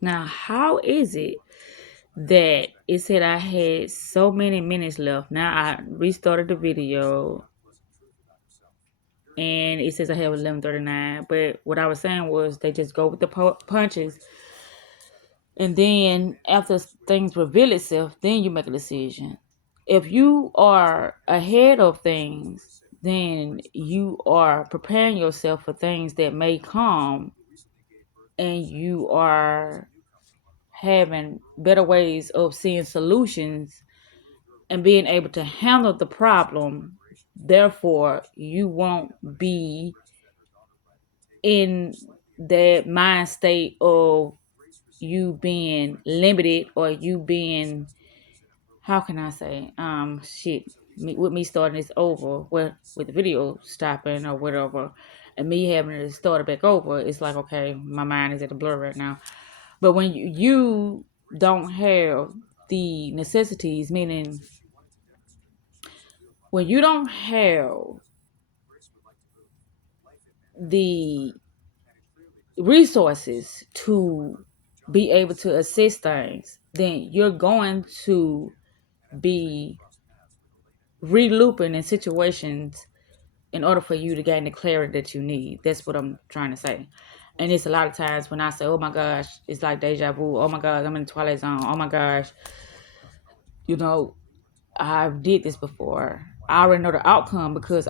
Now, how is it that it said I had so many minutes left? Now I restarted the video and it says I have 11:39. But what I was saying was they just go with the punches, and then after things reveal itself, then you make a decision. If you are ahead of things, then you are preparing yourself for things that may come, and you are having better ways of seeing solutions and being able to handle the problem. Therefore, you won't be in that mind state of you being limited, or you being, how can I say, with me starting this over, with the video stopping or whatever, and me having to start it back over, it's like, okay, my mind is at a blur right now. But when you don't have the necessities, meaning when you don't have the resources to be able to assist things, then you're going to be re-looping in situations in order for you to gain the clarity that you need. That's what I'm trying to say. And it's a lot of times when I say, oh my gosh, it's like deja vu. Oh my gosh, I'm in the Twilight Zone. Oh my gosh, you know, I've did this before. I already know the outcome because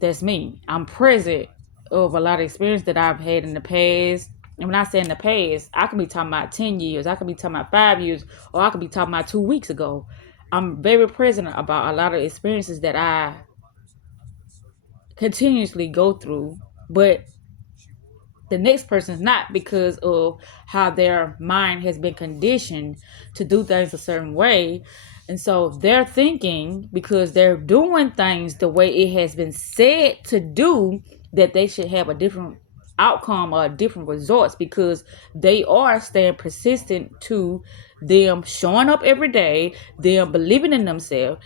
that's me. I'm present of a lot of experience that I've had in the past. And when I say in the past, I could be talking about 10 years, I could be talking about 5 years, or I could be talking about 2 weeks ago. I'm very present about a lot of experiences that I continuously go through, but the next person is not, because of how their mind has been conditioned to do things a certain way. And so they're thinking, because they're doing things the way it has been said to do, that they should have a different outcome or different results, because they are staying persistent to them showing up every day, them believing in themselves.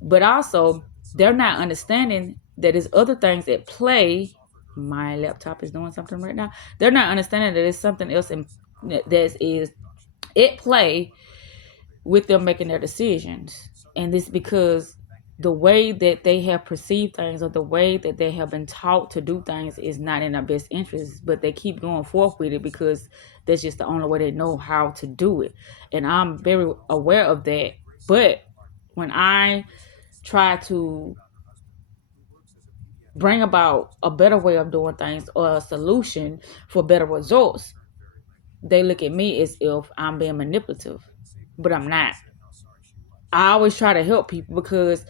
But also, they're not understanding that there's other things at play. My laptop is doing something right now. They're not understanding that there's something else that is at play with them making their decisions. And this because the way that they have perceived things, or the way that they have been taught to do things, is not in their best interest, but they keep going forth with it because that's just the only way they know how to do it. And I'm very aware of that. But when I try to bring about a better way of doing things, or a solution for better results, they look at me as if I'm being manipulative, but I'm not. I always try to help people, because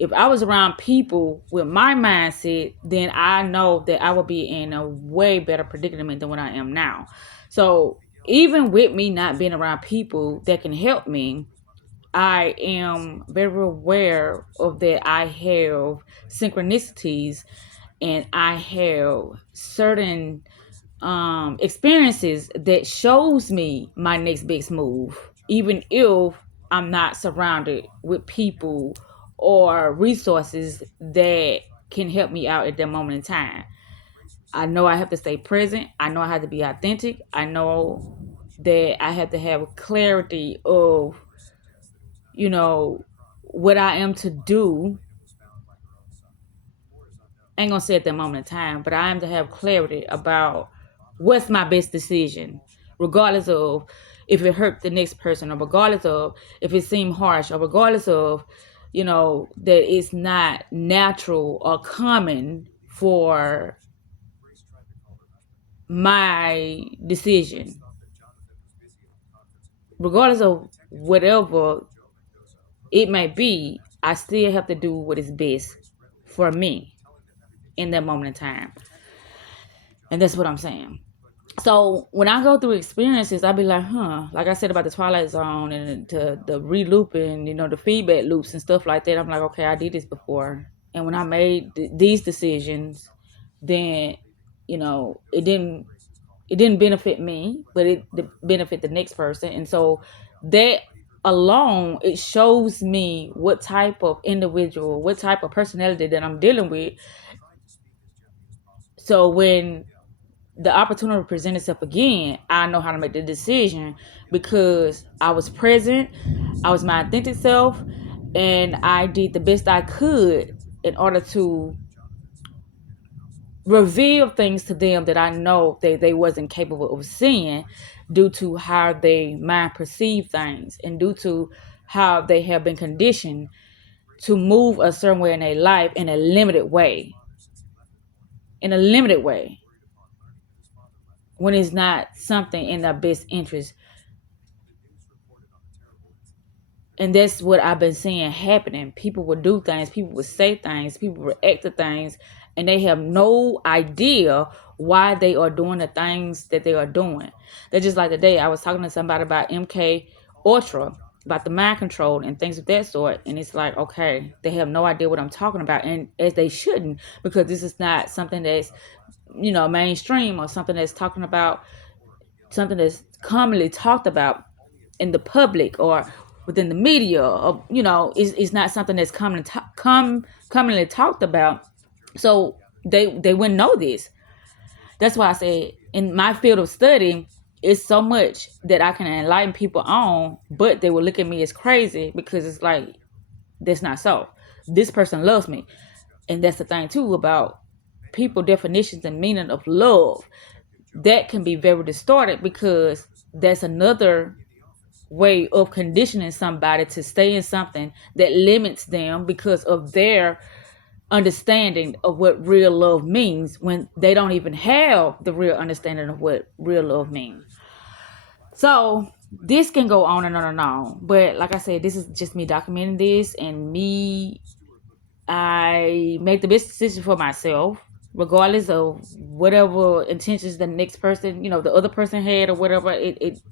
if I was around people with my mindset, then I know that I would be in a way better predicament than what I am now. So even with me not being around people that can help me, I am very aware of that. I have synchronicities, and I have certain experiences that shows me my next big move, even if I'm not surrounded with people or resources that can help me out at that moment in time. I know I have to stay present. I know I have to be authentic. I know that I have to have clarity of, what I am to do. I ain't gonna say at that moment in time, but I am to have clarity about what's my best decision, regardless of if it hurt the next person, or regardless of if it seemed harsh, or regardless of, that it's not natural or common for my decision. Regardless of whatever it may be, I still have to do what is best for me in that moment in time. And that's what I'm saying. So when I go through experiences, I be like, like I said about the Twilight Zone and the re-looping, the feedback loops and stuff like that. I'm like, okay, I did this before. And when I made these decisions, then, it didn't benefit me, but it benefit the next person. And so that alone, it shows me what type of individual, what type of personality that I'm dealing with. So when the opportunity to present itself again, I know how to make the decision because I was present, I was my authentic self, and I did the best I could in order to reveal things to them that I know they wasn't capable of seeing due to how they mind perceive things and due to how they have been conditioned to move a certain way in their life in a limited way. In a limited way. When it's not something in their best interest. And that's what I've been seeing happening. People will do things, people will say things, people will act to things, and they have no idea why they are doing the things that they are doing. They're just like today, I was talking to somebody about MK Ultra, about the mind control and things of that sort. And it's like, okay, they have no idea what I'm talking about. And as they shouldn't, because this is not something that's, mainstream or something that's talking about something that's commonly talked about in the public or within the media, or is not something that's commonly talked about. So they wouldn't know this. That's why I say in my field of study, it's so much that I can enlighten people on, but they will look at me as crazy because it's like, that's not so. This person loves me. And that's the thing too about people definitions and meaning of love. That can be very distorted because that's another way of conditioning somebody to stay in something that limits them because of their understanding of what real love means when they don't even have the real understanding of what real love means. So this can go on and on and on. But like I said, this is just me documenting this and me. I make the best decision for myself, regardless of whatever intentions the next person, the other person had or whatever.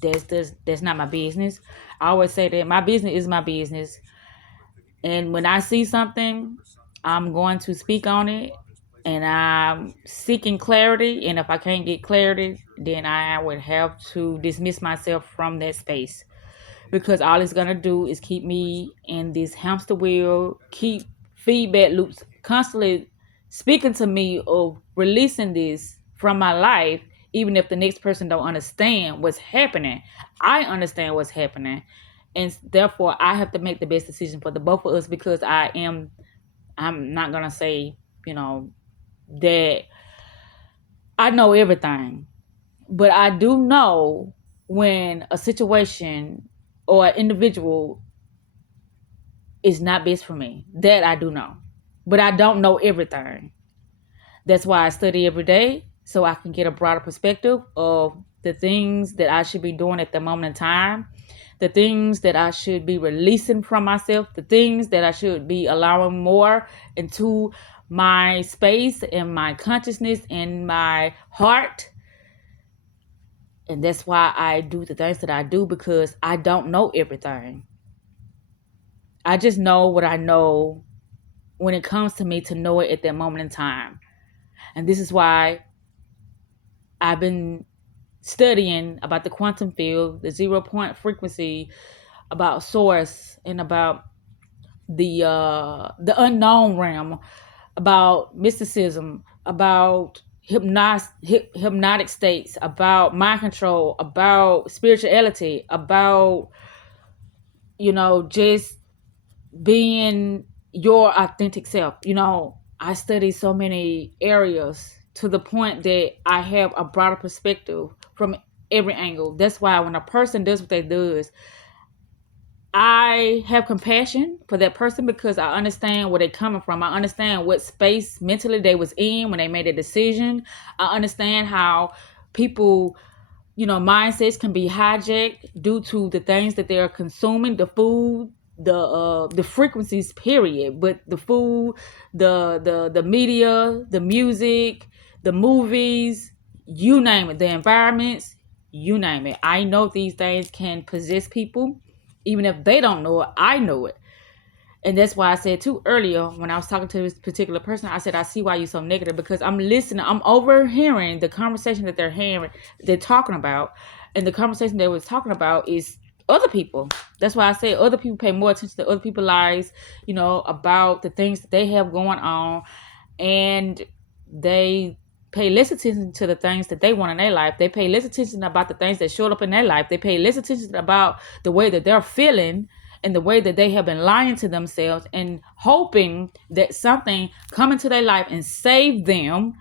That's not my business. I always say that my business is my business. And when I see something, I'm going to speak on it and I'm seeking clarity. And if I can't get clarity, then I would have to dismiss myself from that space because all it's going to do is keep me in this hamster wheel, keep feedback loops constantly speaking to me of releasing this from my life, even if the next person don't understand what's happening. I understand what's happening. And therefore I have to make the best decision for the both of us because I'm not gonna say, that I know everything. But I do know when a situation or an individual is not best for me. That I do know. But I don't know everything. That's why I study every day so I can get a broader perspective of the things that I should be doing at the moment in time, the things that I should be releasing from myself, the things that I should be allowing more into my space and my consciousness and my heart. And that's why I do the things that I do because I don't know everything. I just know what I know when it comes to me to know it at that moment in time. And this is why I've been studying about the quantum field, the 0 point frequency, about source, and about the unknown realm, about mysticism, about hypnotic states, about mind control, about spirituality, about just being your authentic self. I study so many areas to the point that I have a broader perspective from every angle. That's why when a person does what they do, I have compassion for that person because I understand where they're coming from. I understand what space mentally they was in when they made a decision. I understand how people, mindsets can be hijacked due to the things that they are consuming, the food, the frequencies, period. But the food, the media, the music, the movies, you name it, the environments, you name it. I know these things can possess people. Even if they don't know it, I know it. And that's why I said too earlier when I was talking to this particular person, I said, I see why you're so negative because I'm listening, I'm overhearing the conversation that they're talking about. And the conversation they was talking about is other people. That's why I say other people pay more attention to other people's lives, about the things that they have going on. And they pay less attention to the things that they want in their life. They pay less attention about the things that showed up in their life. They pay less attention about the way that they're feeling and the way that they have been lying to themselves and hoping that something come into their life and save them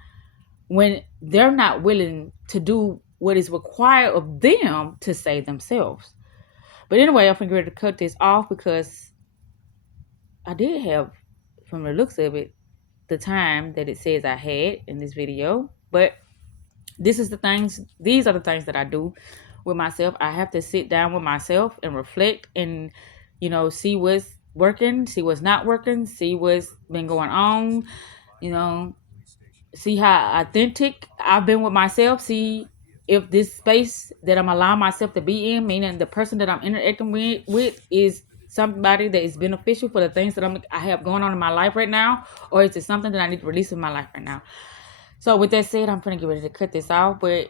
when they're not willing to do what is required of them to save themselves. But anyway, I'm going to cut this off because I did have, from the looks of it, the time that it says I had in this video. But these are the things that I do with myself. I have to sit down with myself and reflect and, see what's working, see what's not working, see what's been going on, see how authentic I've been with myself, see if this space that I'm allowing myself to be in, meaning the person that I'm interacting with is somebody that is beneficial for the things that I have going on in my life right now, or is it something that I need to release in my life right now? So with that said, I'm gonna get ready to cut this off, but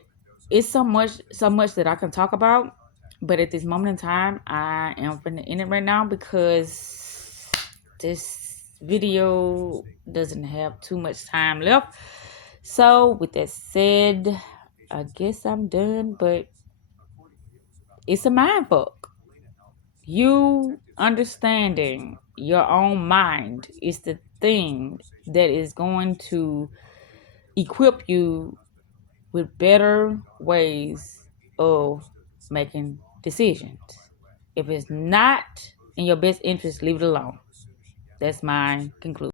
it's so much that I can talk about. But at this moment in time, I am gonna end it right now because this video doesn't have too much time left. So with that said, I guess I'm done, but it's a mind fuck. You understanding your own mind is the thing that is going to equip you with better ways of making decisions. If it's not in your best interest, leave it alone. That's my conclusion.